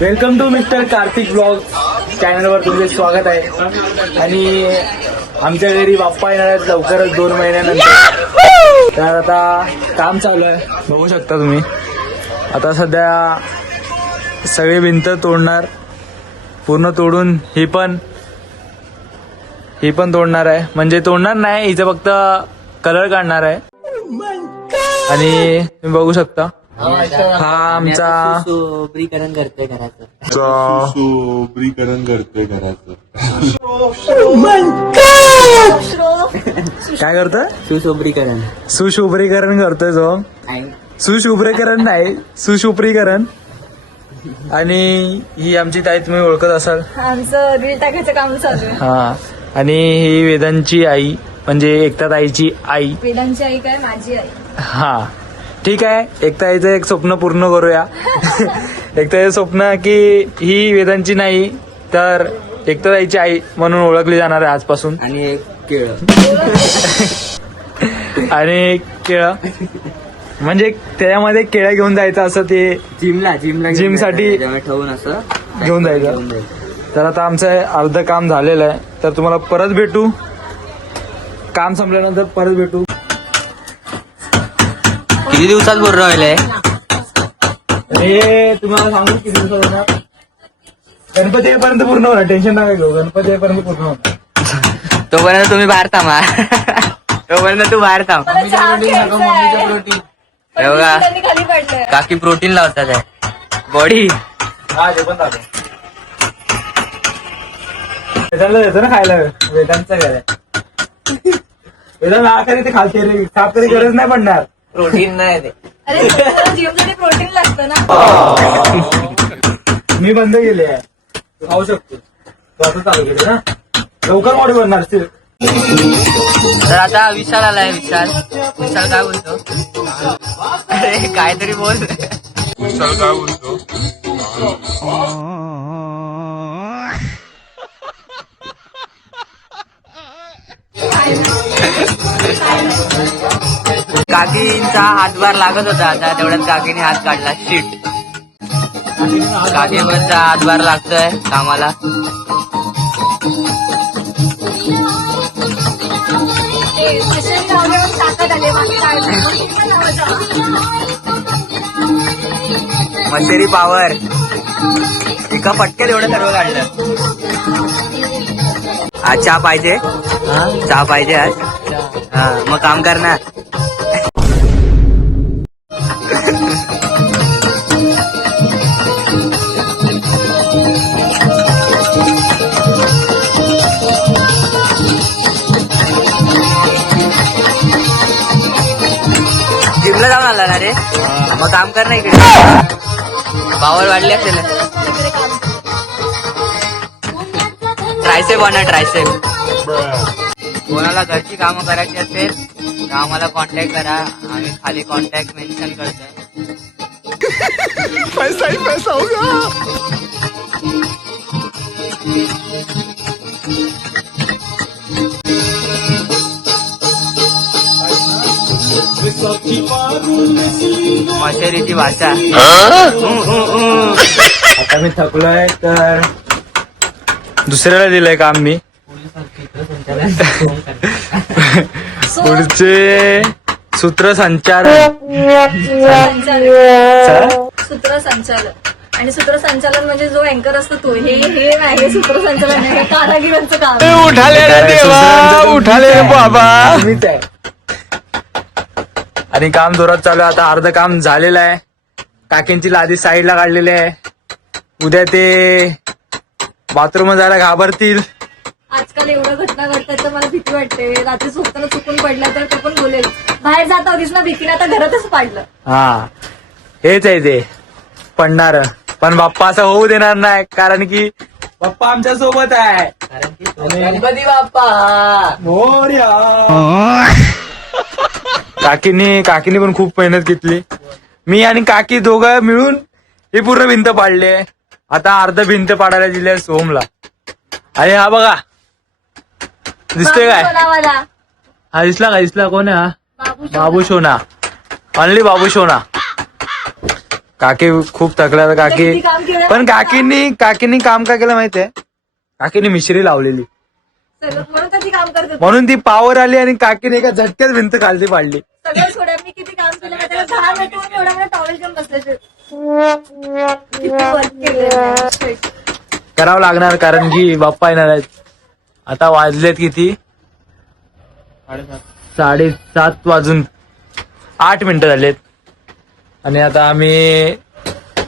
Welcome to mister Kartik blog चॅनलवर तुमचे स्वागत आहे. आणि आमच्या घरी बाप्पा येणार आहेत लवकरच 2 महिन्यानंतर. तर आता काम चालू आहे, बघू शकता तुम्ही. आता सध्या सगळी भिंत तोडणार, पूर्ण तोडून ही पण तोडणार आहे. म्हणजे तोडणार नाही, हिचं फक्त कलर काढणार आहे. आणि तुम्ही बघू शकता हा आमचा सुशोभीकरण करतोय घराचं. काय करतोय? सुशुभ्रीकरण करतोय जो. सुशुभ्रीकरण नाही, सुशुभ्रीकरण. आणि ही आमची ताई, तुम्ही ओळखत असाल, आमचं रील टाकायचं काम चालू आहे. हा. आणि ही वेदांची आई, म्हणजे एकता ताईची आई. वेदांची आई काय, माझी आई. हा ठीक आहे. एकता आईचं एक स्वप्न पूर्ण करूया. एकता स्वप्न की ही वेदांची नाही तर एकता ताईची आई म्हणून ओळखली जाणार आहे आजपासून. आणि एक केळं आणि केळं म्हणजे त्याच्यामध्ये केळं घेऊन जायचं असं, ते जिमला जिमसाठी ठेवून असं घेऊन जायचं. तर आता आमचं अर्ध काम झालेलं आहे, तर तुम्हाला परत भेटू, काम संपल्यानंतर परत भेटू. किती दिवसात बोर राहिलंय हे तुम्हाला सांगू किती दिवसात होणार. गणपती येईपर्यंत पूर्ण होणार, टेन्शन नका घेऊ. गणपती येईपर्यंत पूर्ण होणार. तोपर्यंत तुम्ही बाहेर थांबा. तोपर्यंत तू बाहेर थांब. मला चहा घ्यायचा आहे. हे बघा, त्यांनी खाली पडलंय. काकी प्रोटीन लावतात आहे बॉडी. हा ते पण झालं. वेदांना देतो ना खायला, वेदांचा गेलाय. वेदांना आखरी ते खालते रे, साफ तरी गरज नाही पडणार. प्रोटीन नाही ते. अरे जिमसाठी प्रोटीन लागतं ना. मी बंद केले आहे, तू खाऊ शकतो. तू आता चालू केले ना, लवकर मॉडी बनणार. तर आता विशाल आलाय. विशाल काय बोलतो? अरे काहीतरी बोल. विशाल काय बोलतो? काकींचा हातभार लागत होता, आता तेवढ्यात काकीने हात काढला. शिट. काकींचा हातभार लागतोय कामाला. ताकद आले मशेरी पावर एका पटक्यात एवढं सर्व काढलं. आज चहा पाहिजे, चहा पाहिजे आज. हा मग काम करणार. जिमला जाऊन आला ना रे, मग काम कर ना इकडे. पावर वाढली असेल. ट्रायसेप होणार, ट्रायसेप. कोणाला घरची कामं करायची असेल तर आम्हाला कॉन्टॅक्ट करा. आम्ही खाली कॉन्टॅक्ट मेन्शन करतोय. पैसा ही पैसा होगा. मशेरीची भाषा. आता मी थकलोय, तर दुसऱ्याला दिलंय काम मी. पुढचे सूत्रसंचालन. सूत्रसंचालन. आणि सूत्रसंचालन म्हणजे जो अँकर असतो तो. हे नाही सूत्रसंचालन, हे कारागिरांचं काम. उठाले रे देवा, उठाले रे बाबा. मीच आहे. आणि काम जोरात चालू आहे. आता अर्ध काम झालेलं आहे. काकींची लादी साईडला काढलेली आहे. उद्या ते बाथरूम जायला घाबरतील. आजकाल एवढ्या घटना घडतात तर मला भीती वाटते. रात्री झोपताना चुकून पडला तर ते पण बोलेल, बाहेर जाता होतीस ना भीतीने, आता घरातच पाडलं. हा हेच आहे ते पडणार. पण बाप्पा असं होऊ देणार नाही, कारण की बाप्पा आमच्या सोबत आहे. गणपती बाप्पा मोरया. काकीने पण खूप मेहनत घेतली. मी आणि काकी दोघं मिळून ही पूर्ण भिंत पाडली. आता अर्ध भिंत पाडायला दिली आहे सोमला. आणि हा बघा, दिसतोय काय? हा दिसला का? दिसला कोण आहे हा? बाबू शोना. ऑनली बाबू शोना. काकी खूप थकल्या किती काकी. काम केलं? पण काकींनी काम काय केलं माहितीये, काकीने मिश्री लावलेली सगळं म्हणून तर ती काम करत होती. म्हणून ती पावर आली आणि काकीने एका झटक्यात भिंत खालती पाडली. सगळं सोडा, मी किती काम केलं माहिती आहे? 10 मिनिटं मी एवढा मला टॉवेल घेऊन बसले. किती वर्क केलं. करावं लागणार कारण की बाप्पा येणार आहेत. आता वाजलेत किती, 7:30 वाजून 8 मिनिटं झालेत. आणि आता आम्ही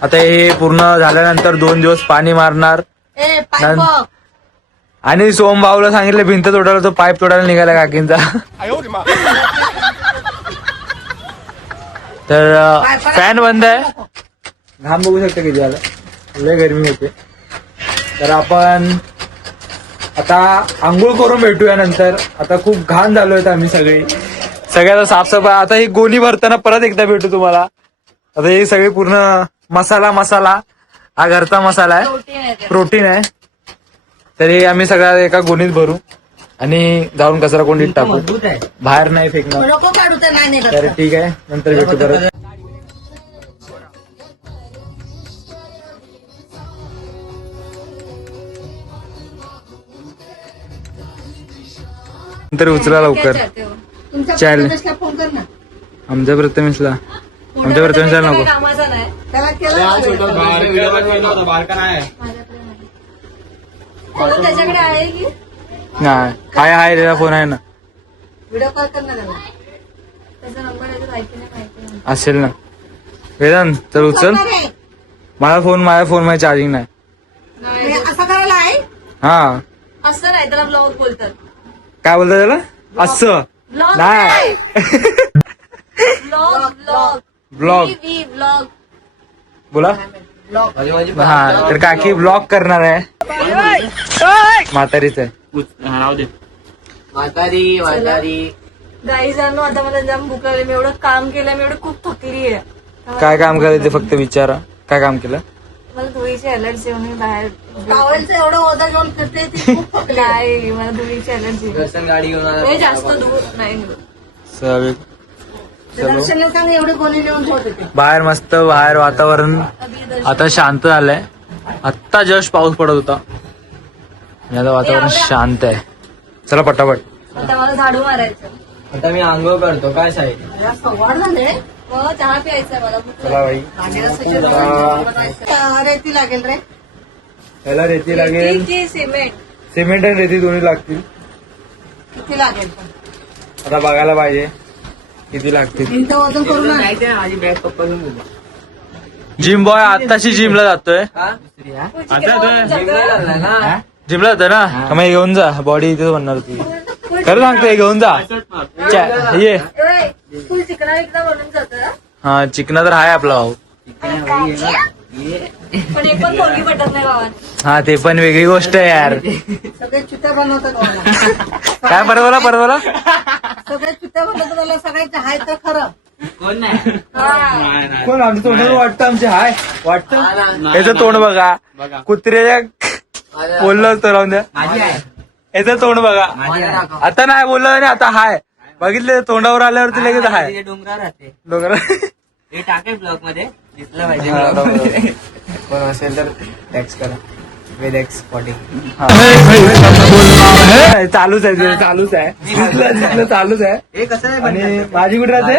आता हे पूर्ण झाल्यानंतर 2 दिवस पाणी मारणार. आणि सोमभाऊला सांगितलं भिंत तोडायला, तो पाईप तोडायला निघाला काकींचा. तर फॅन बंद आहे, घाम बघू शकता किती झाला, लय गरमी होते. तर आपण आता आंघोळ करून भेटूया नंतर. आता खूप घाण झालोय आम्ही सगळ्याचा साफसफाई. आता ही गोणी भरताना परत एकदा भेटू तुम्हाला. आता हे सगळे पूर्ण मसाला हा घरचा मसाला आहे, प्रोटीन आहे. तर हे आम्ही सगळ्या एका गोणीत भरू आणि जाऊन कचरा कोंडीत टाकू, बाहेर नाही फेकणार. तर ठीक आहे, नंतर भेटू परत. नंतर उचला लवकर. चाल फोन कर ना. आमच्या प्रथमेशला नको. कामाचा नाही त्याला केलं. त्याच्याकडे आहे की नाही, हाय त्याचा फोन आहे ना, व्हिडिओ कॉल कर ना त्याला. त्याचा नंबर आहे तर माहिती नाही. असेल ना. वेदांत तर उचल. माझा फोन मध्ये चार्जिंग नाही. असं करायला आहे. हा असं नाही, त्याला ब्लॉग बोलतात. काय बोलतात त्याला? असं ब्लॉग नाही, ब्लॉग ब्लॉग बोला. हा तर काकी ब्लॉग करणार आहे. म्हातारीच आहे. म्हातारी गाई जाणू. आता मला जाम भूक लागली. मी एवढं काम केलं, मी एवढं खूप थकली आहे. काय काम करायचं ते फक्त विचारा. काय काम केलं? मला धुळीची अलर्जी म्हणून बाहेर टॉवेलचं एवढं ओझं घेऊन फिरते ती खूप थकली. नाही, मला धुळीची अलर्जी. गाडी घेऊन जास्त दूर नाही. चल चलो. दर्शनला सांग एवढे कोणी नेऊन ठेवते. बाहेर मस्त, बाहेर वातावरण आता शांत झालंय. आत्ता जस्ट पाऊस पडत होता, आणि आता वातावरण शांत आहे. चला पटापट. आता मला झाडू मारायचं. आता मी आंघोळ करतो. काय साहेब? संवाद झाले. मग चहा प्यायचा मला. चला बाई. रेती लागेल रे. त्याला रेती लागेल, की सिमेंट. सिमेंट आणि रेती दोन्ही लागतील. किती लागेल? आता बघायला पाहिजे किती लागतील. वजन करू ना. माझी बॅग पप्पा घेऊन गेलो. जिम बॉय आत्ताशी जिमला जातोय. जिमला जातोय ना, मग घेऊन जा. बॉडी इथेच बनणार तुझी. खरं सांगतोय, घेऊन जा. ये फुल चिकना एकदा बनून जातं. हा, चिकना तर आहे आपला भाऊ. पण एक पण पोरगी पटत नाही गावात. हा, ते पण वेगळी गोष्ट आहे यार. सगळे चित्या बनवतात. काय परवला सगळे चित्या बनवतात मला. सगळ्यांचे हाय तर खरं. कोण नाही? कोण आमच्या तोंडावर वाटतं, आमचे हाय वाटतं. याचं तोंड बघा, कुत्र्याच्या बोललं असतं राहून द्या. माझी आहे. याचं तोंड बघा. आता नाही बोललं आणि आता हाय. बघितलं तोंडावर आल्यावरती लगेच हाय. डोंगरावर राहते. डोंगर हे टाकेल ब्लॉग मध्ये दिसलं पाहिजे ब्लॉग मध्ये. कोण असेल तर टॅक्स करा. वेदेक्स 40. चालूच आहे चालूच आहे. हे कसं आहे? आणि माझी कुठे राहते?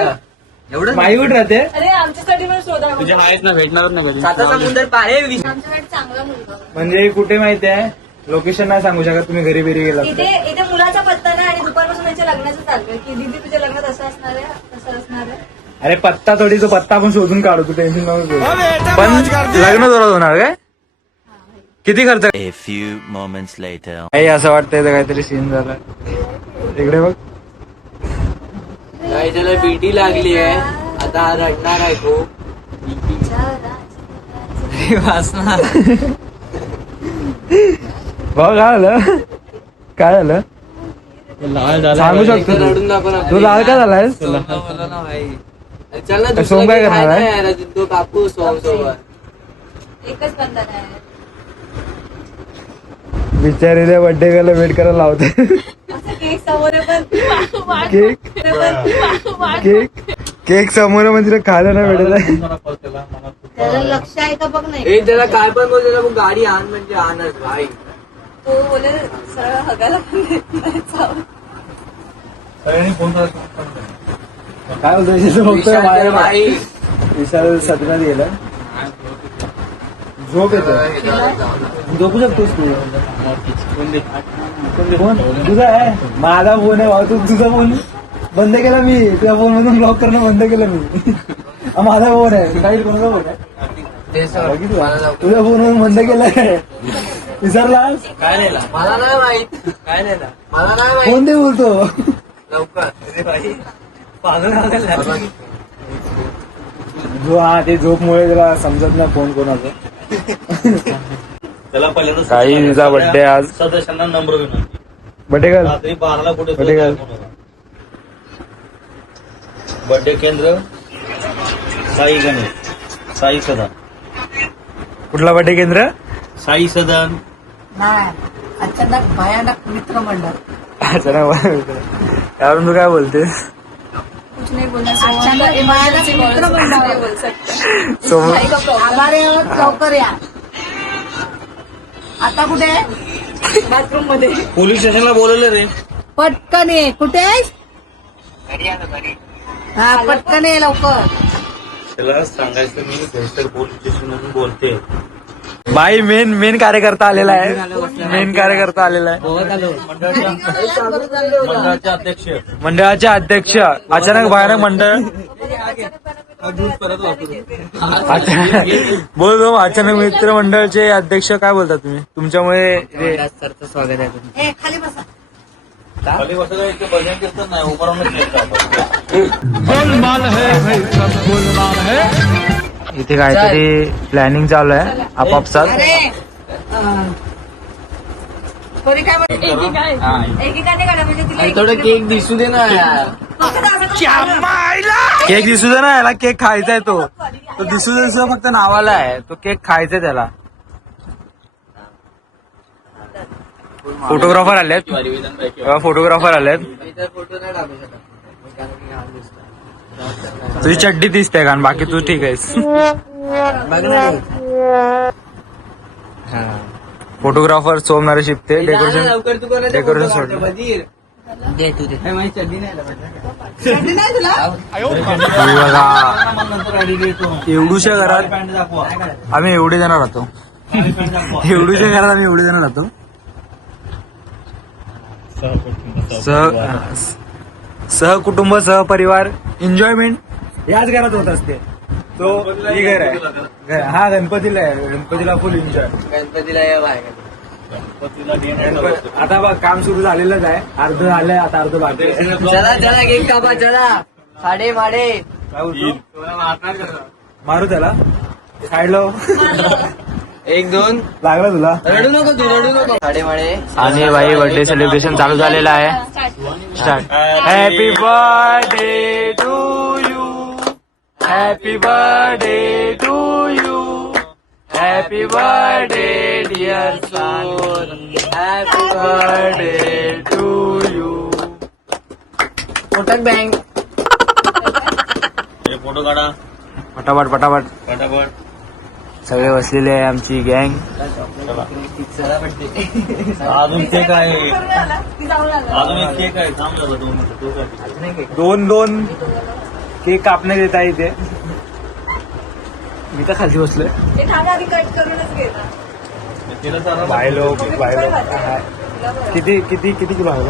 एवढं माई कुठे राहते? अरे आमच्यासाठी पण शोधा. तुझे आहेच ना, भेटणारच ना कधी. साता समुंदर पार आहे. आमच्यासाठी चांगला मुलगा. म्हणजे कुठे माहिती आहे, लोकेशन नाही सांगू शकत. तुम्ही घरी बिरी गेला इथे मुलाचा पत्ता नाही आणि दुपारपासून त्यांच्या लग्नाचं चाललंय की दीदी तुझ्या लग्नात असं असणार आहे, तसं असणार आहे. अरे पत्ता थोडी, तो पत्ता आपण शोधून काढू, तू टेन्शन नको घेऊ. पण लग्न जोरात होणार काय? किती खर्च? A few moments later. काही असं वाटतंय तर काहीतरी सीन झाला. इकडे बघ. काय त्याला बीटी लागली आहे. आता हा रडणार आहे खूप. वाचणार. बघ काय झालं सांगू शकतो तू? रडून दाखव ना. तू लाल का झालायस? बोला ना भाई. चल ना, सोंग काय करणार आहे? यार तो कापू सोंग सोबत. एकच बंधन आहे. बिचारीला बर्थडे करायला वेट करायला लावते. असं केक समोर केक समोर म्हणजे खायला नाही भेटत आहे. त्याला लक्ष आहे का बघ नाही. ए त्याला काय पण बोल, त्याला मग गाडी आण म्हणजे आणच भाई. तो बोले सरळ हगायला पण देत नाही चावत. काय बोलतो विशाल तर भाई विशाल सदनात गेला. झोप येतो. झोपू शकतोस तू. फोन तुझा आहे, माझा फोन आहे भाऊ. तू तुझा फोन बंद केला मी, तुझ्या फोन मधून ब्लॉक करणं बंद केलं मी. हा माझा फोन आहे. काही कोणाचा फोन आहे? तुझ्या फोन मधून बंद केलाय. विसरलास? काय नेला मला नाही माहित. काय नेला मला नाही माहित. फोन दे बोलतो लवकर. अरे भाई पागल जो हा ते झोपमुळे त्याला समजत नाही फोन कोणाचा. त्याला पहिल्यांदा काही तिचा बर्थडे आज. सदस्यांना नंबर घेऊन बर्थडे कर. रात्री 12ला कुठे बर्थडे कर. बर्थडे केंद्र साई गणेश, साई सदन, कुठला बर्थडे केंद्र? साई सदन. नाही अचानक भयानक मित्र मंडळ. त्यावरून तू काय बोलतेस? कुछ नहीं बोलना. अचानक भयानक मित्र मंडळ. बोल सकते. समोर भाई का प्रॉब्लेम. आभारी आहोत, लवकर या. आता कुठे आहे? बाथरूम मध्ये. पोलीस स्टेशनला बोलवलं रे. पटकन ये. कुठे आहेस? हा पटकन ये लवकर. त्याला सांगायचं मी घरचं पोलीस स्टेशन मधून बोलते. बाई मेन कार्यकर्ता आलेला आहे. मेन कार्यकर्ता आलेला आहे. मंडळाचे अध्यक्ष मंडळाचे अध्यक्ष. अचानक भयानक मंडळ. बोल अचानक मित्र मंडळाचे अध्यक्ष. काय बोलता तुम्ही? तुमच्यामुळे सरचं स्वागत आहे तुमचं. ए खाली बसा. खाली बसायला इथे भजन कीर्तन नाही, उभं राहूनच इथे काहीतरी प्लॅनिंग चालू आहे आपापसात. अरे कोणी काय म्हणते? एकेकाने काढा म्हणजे तिला आणि थोडं केक दिसू दे ना यार. केक दिसू दे ना. याला केक खायचा आहे. तो दिसू फक्त नावाला आहे. तो केक खायचा आहे त्याला. फोटोग्राफर आलेत. फोटोग्राफर आलेत. इतर फोटो नाही टाकू शकत कारण की हा दिसतो. तुझी चड्डी दिसते कारण बाकी तू ठीक आहेस. बघ ना. फोटोग्राफर सोमनारे शिपते. डेकोरेशन लवकर तू कोणाचा डेकोरेशन photo सोडलं. काढतो, बधीर. दे तू दे. हे माझी चड्डी नाही चड्डी नाही तुला? हे बघा नंतर गाडी घेतो. एवढूशा घरात पॅन्ट दाखवा. आम्ही एवढे जण राहतो. एवढूशा घरात आम्ही एवढे जण राहतो. सहकुटुंब सहपरिवार एन्जॉयमेंट याच घरात होत असते. तो हे घर आहे. हा गणपतीला आहे. गणपतीला फुल एन्जॉय. गणपतीला ये बाय. आता बघ काम सुरू झालेलंच आहे. अर्ध झालंय आता अर्ध बाकी आहे. चला चला केक कापा चला. साडे माडे. काय बोलतो? मारू त्याला साईडला. 1-2 लागला तुला? रडू नको तू रडू नको. साडे माडे. आणि भाई बर्थडे सेलिब्रेशन चालू झालेलं आहे. Start. Happy birthday to you. Happy birthday to you. Happy birthday dear son. Happy birthday to you. Kotak bank. हे फोटो काढा पटापट पटापट. फटाफट. सगळे बसलेले आहे आमची गँग. चला बड्डे. अजून केक आहे. ती जाऊन आलं. अजून एक केक आहे. थांब जरा 2 मिनिटं. दोन केक कापण्यात येत आहे इथे. मी तर खाली बसलोय. ते थांबा आधी कट करूनच घेता. तिला चालू बायलो किती किती किती किलो आहे?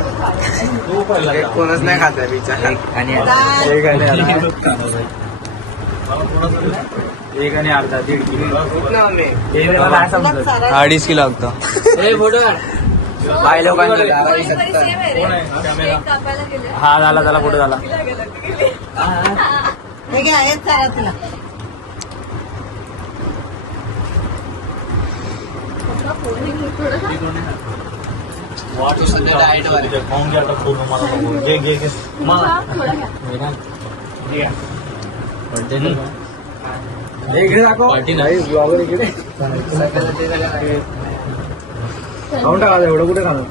कोणच नाही खात बिचारा. आणि एक आणि अर्धा 1.5 किलो. हे मला नाही समजत. 2.5 किलो लागतो. हे फोटो बाय लोकांचे सेम आहे रे. केक कापायला गेले. हा झाला फोटो झाला. हे घ्या हेच चारा तुला. वाट सध्या डाएट वाले खाऊन घ्या आता पूर्ण मला नको. घे मला इकडे दाखव. ब्लॉगर इकडे खाऊन टाका. एवढं कुठे खाणार?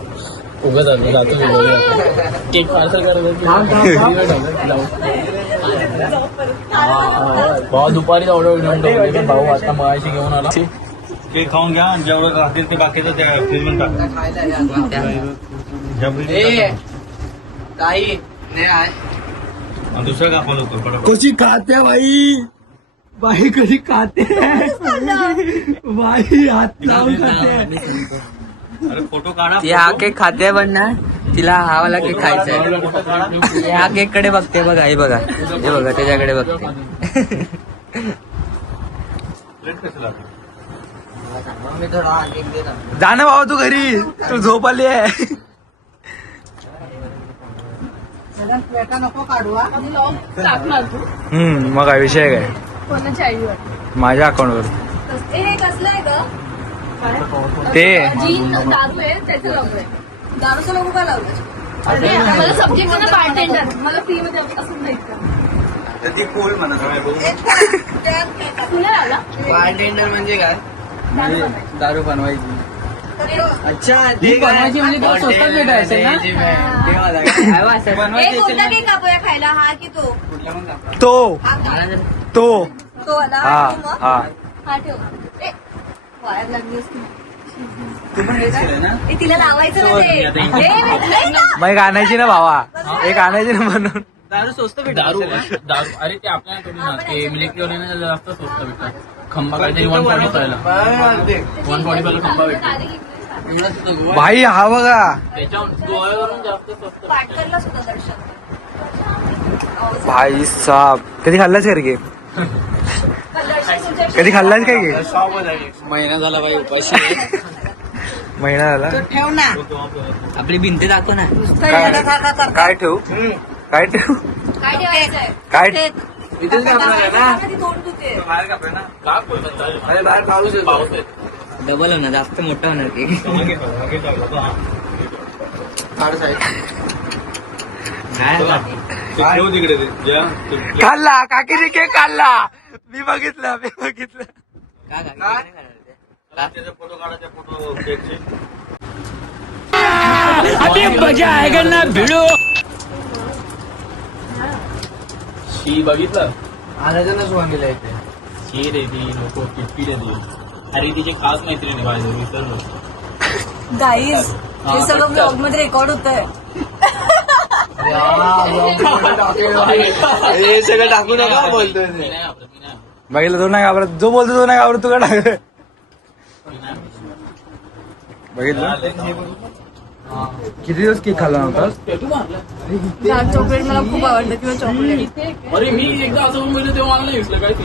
उगाच आलो जातो केक पार्सल करत भाऊ दुपारी ऑर्डर भाऊ आता मगाशी घेऊन आला केक खाऊन घ्या आणि जेवढं राहतील ते बाकीचं त्या फ्रीज मध्ये काही टाका दुसरं का फॉलो कर कशी खाते बाई कशी खाते बाई हात लावून खाते. अरे फोटो काढा ती हा केक खाते पण ना तिला हा वाला केक खायचा आहे. ह्या केक कडे बघते बघा हे बघा त्याच्याकडे बघते. मी थोडा हा केक देत जा ना भाऊ तू घरी तू झोप आली आहे. प्लेटा नको काढू हा. मग काय विषय काय कोणाच्या आयडीवर माझ्या अकाउंटवर हे कसलं आहे ग ते जीन दारू आहे त्याचं लावलंय. दारूचं लोक का लावलं? अरे मला सब्जेक्ट ना बार्टेंडर मला फ्री मध्ये असं नाही का ती कोल म्हणत तुला आला बार्टेंडर म्हणजे काय दारू बनवायची. अच्छा ही बनवायची म्हणजे तो स्वस्तात भेटायचं ना? कोणता केक कापूया खायला हा की तो तो तो आला हा ठेवू मग? हा हा ठेव ए, वायात लागली असती. ए, तिला लावायचं ना ते ए, भेटलंय का? मग एक आणायची ना भावा एक आणायची ना बनवून. दारू स्वस्त दारू अरे ते आपल्याला थोडी ना ते मिलिटरीवाल्याने जास्त स्वस्त भेटतात. खंबा काहीतरी 145 145 खंबा भेटतो. भाई हा बघा त्याच्यावर गोव्यावरून जास्त स्वस्त पाटकरला सुद्धा दर्शन भाई साहब कधी खाल्लाच का रे केक? कधी खाल्लाच काय केक? महिना झाला बाई उपाशी. महिना झाला. ठेव ना. आपली भिंत दाखव ना. काय ठेवू काय ठेवू काय ठेवायचंय काय इथेच कापणार ना ती तोंड धुते. अरे बाहेर पाऊस आहे. डबल होणार जास्त मोठा होणार केक. ठेव तिकडे ते. ज्या खाल्ला काकीने केक खाल्ला मी बघितलं त्याचे फोटो काढायचे फोटो केकचे. शी बघितलं आणायचं वांगेला इथे. शी रे ती नको किटकी रे ती. अरे तिचे खास मैत्रिणी पाहिजे विसरलो. गाईज हे सगळं ब्लॉग मध्ये रेकॉर्ड होत आहे. हे सगळं टाकू नका बोलतोय. बघितलं तो नाही घाबरत जो बोलतो तो नाही घाबरत तू का टाक बघितलं किती दिवस केक खाल्ला नव्हता. डार्क चॉकलेट मला खूप आवडतं किंवा चॉकलेट. अरे मी एकदा असं म्हणून गेलो तेव्हा मला नाही दिसलं काय ते.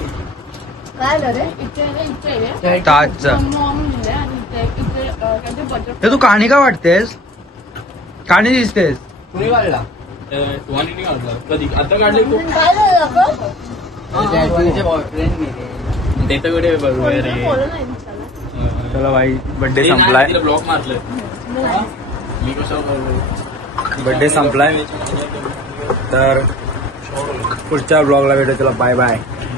काय झालं रे? ताजचा हे तू कहाणी का वाटतेस कहाणी दिसतेस. कुणी काढला? तुम्हाला नाही काढलं कधी आता काढले तू काय झालं आपण? त्याच्याकडे बरोबर रे. चला भाई बर्थडे संपलाय ब्लॉक मारलं मी कशावर बर्थडे संपलाय तर पुढच्या ब्लॉगला भेटू. चला बाय बाय.